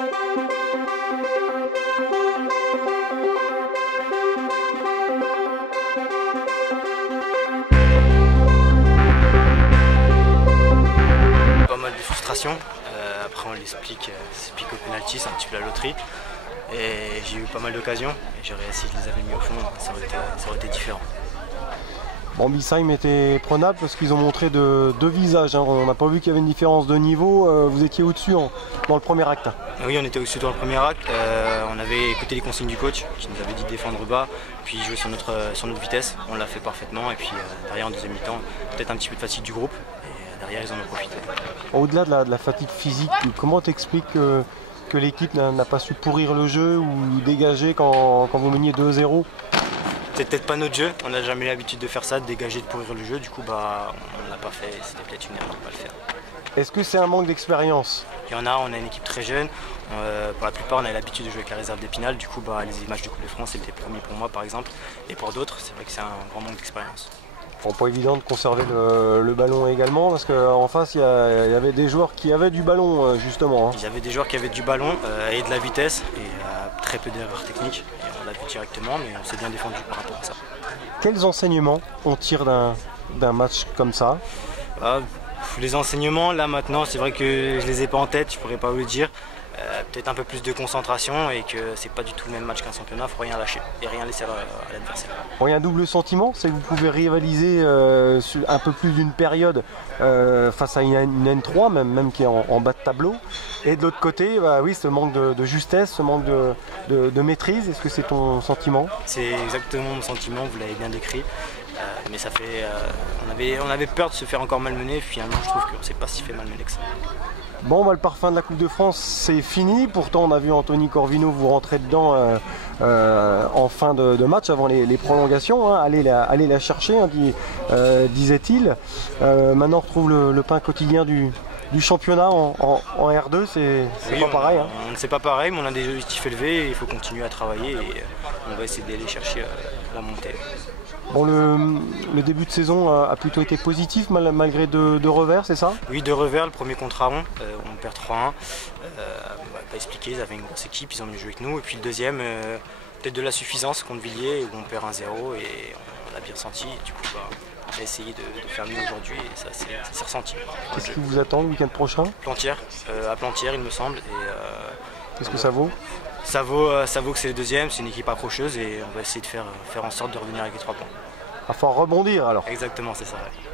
Pas mal de frustration, après on l'explique, c'est pique au penalty, c'est un petit peu la loterie. Et j'ai eu pas mal d'occasions, et si je les avais mis au fond, ça aurait été différent. Bon, Bissheim était prenable parce qu'ils ont montré deux visages, hein. On n'a pas vu qu'il y avait une différence de niveau, vous étiez au-dessus dans le premier acte. Oui, on était au-dessus dans le premier acte, on avait écouté les consignes du coach qui nous avait dit de défendre bas, puis jouer sur notre vitesse, on l'a fait parfaitement, et puis derrière en deuxième mi-temps, peut-être un petit peu de fatigue du groupe, et derrière ils en ont profité. Au-delà de la fatigue physique, comment t'expliques que l'équipe n'a pas su pourrir le jeu ou dégager quand vous meniez 2-0? C'est peut-être pas notre jeu, on n'a jamais eu l'habitude de faire ça, de dégager, de pourrir le jeu, du coup on ne l'a pas fait, c'était peut-être une erreur de ne pas le faire. Est-ce que c'est un manque d'expérience? Il y en a, on a une équipe très jeune, pour la plupart on a l'habitude de jouer avec la réserve d'Épinal, du coup les matchs de Coupe de France c'était le premier pour moi par exemple, et pour d'autres c'est vrai que c'est un grand manque d'expérience. Bon, pas évident de conserver le ballon également, parce qu'en face il y avait des joueurs qui avaient du ballon justement. Hein. Il y avait des joueurs qui avaient du ballon et de la vitesse, et très peu d'erreurs techniques, et on l'a vu directement, mais on s'est bien défendu par rapport à ça. Quels enseignements on tire d'un match comme ça? Les enseignements, là maintenant, c'est vrai que je les ai pas en tête, je pourrais pas vous le dire. Peut-être un peu plus de concentration et que c'est pas du tout le même match qu'un championnat, il faut rien lâcher et rien laisser à l'adversaire. Bon, il y a un double sentiment, c'est que vous pouvez rivaliser un peu plus d'une période face à une N3, même qui est en bas de tableau. Et de l'autre côté, oui, ce manque de justesse, ce manque de maîtrise, est-ce que c'est ton sentiment? C'est exactement mon sentiment, vous l'avez bien décrit. Mais ça fait, on avait peur de se faire encore malmener, finalement je trouve qu'on ne s'est pas si fait malmener que ça. Bon, le parfum de la Coupe de France c'est fini, pourtant on a vu Anthony Corvino vous rentrer dedans en fin de match avant les prolongations, hein. Allez la chercher, hein, disait-il. Maintenant on retrouve le pain quotidien du championnat en R2, c'est oui, pas pareil. Hein. C'est pas pareil, mais on a des objectifs élevés et il faut continuer à travailler et on va essayer d'aller chercher la montée. Bon, le début de saison a plutôt été positif malgré deux revers, c'est ça? Oui, 2 revers, le premier contre Aron, on perd 3-1. On va pas expliquer, ils avaient une grosse équipe, ils ont mieux joué que nous. Et puis le deuxième, peut-être de la suffisance contre Villiers, où on perd 1-0 et on l'a bien ressenti. Et du coup, on va essayer de faire mieux aujourd'hui et ça s'est ressenti. Qu'est-ce qui vous attend le week-end prochain? Plantière, à Plantière il me semble. Qu'est-ce que ça vaut? Ça vaut que c'est le deuxième, c'est une équipe accrocheuse et on va essayer de faire en sorte de revenir avec les 3 points. Il va falloir rebondir alors. Exactement, c'est ça. Ouais.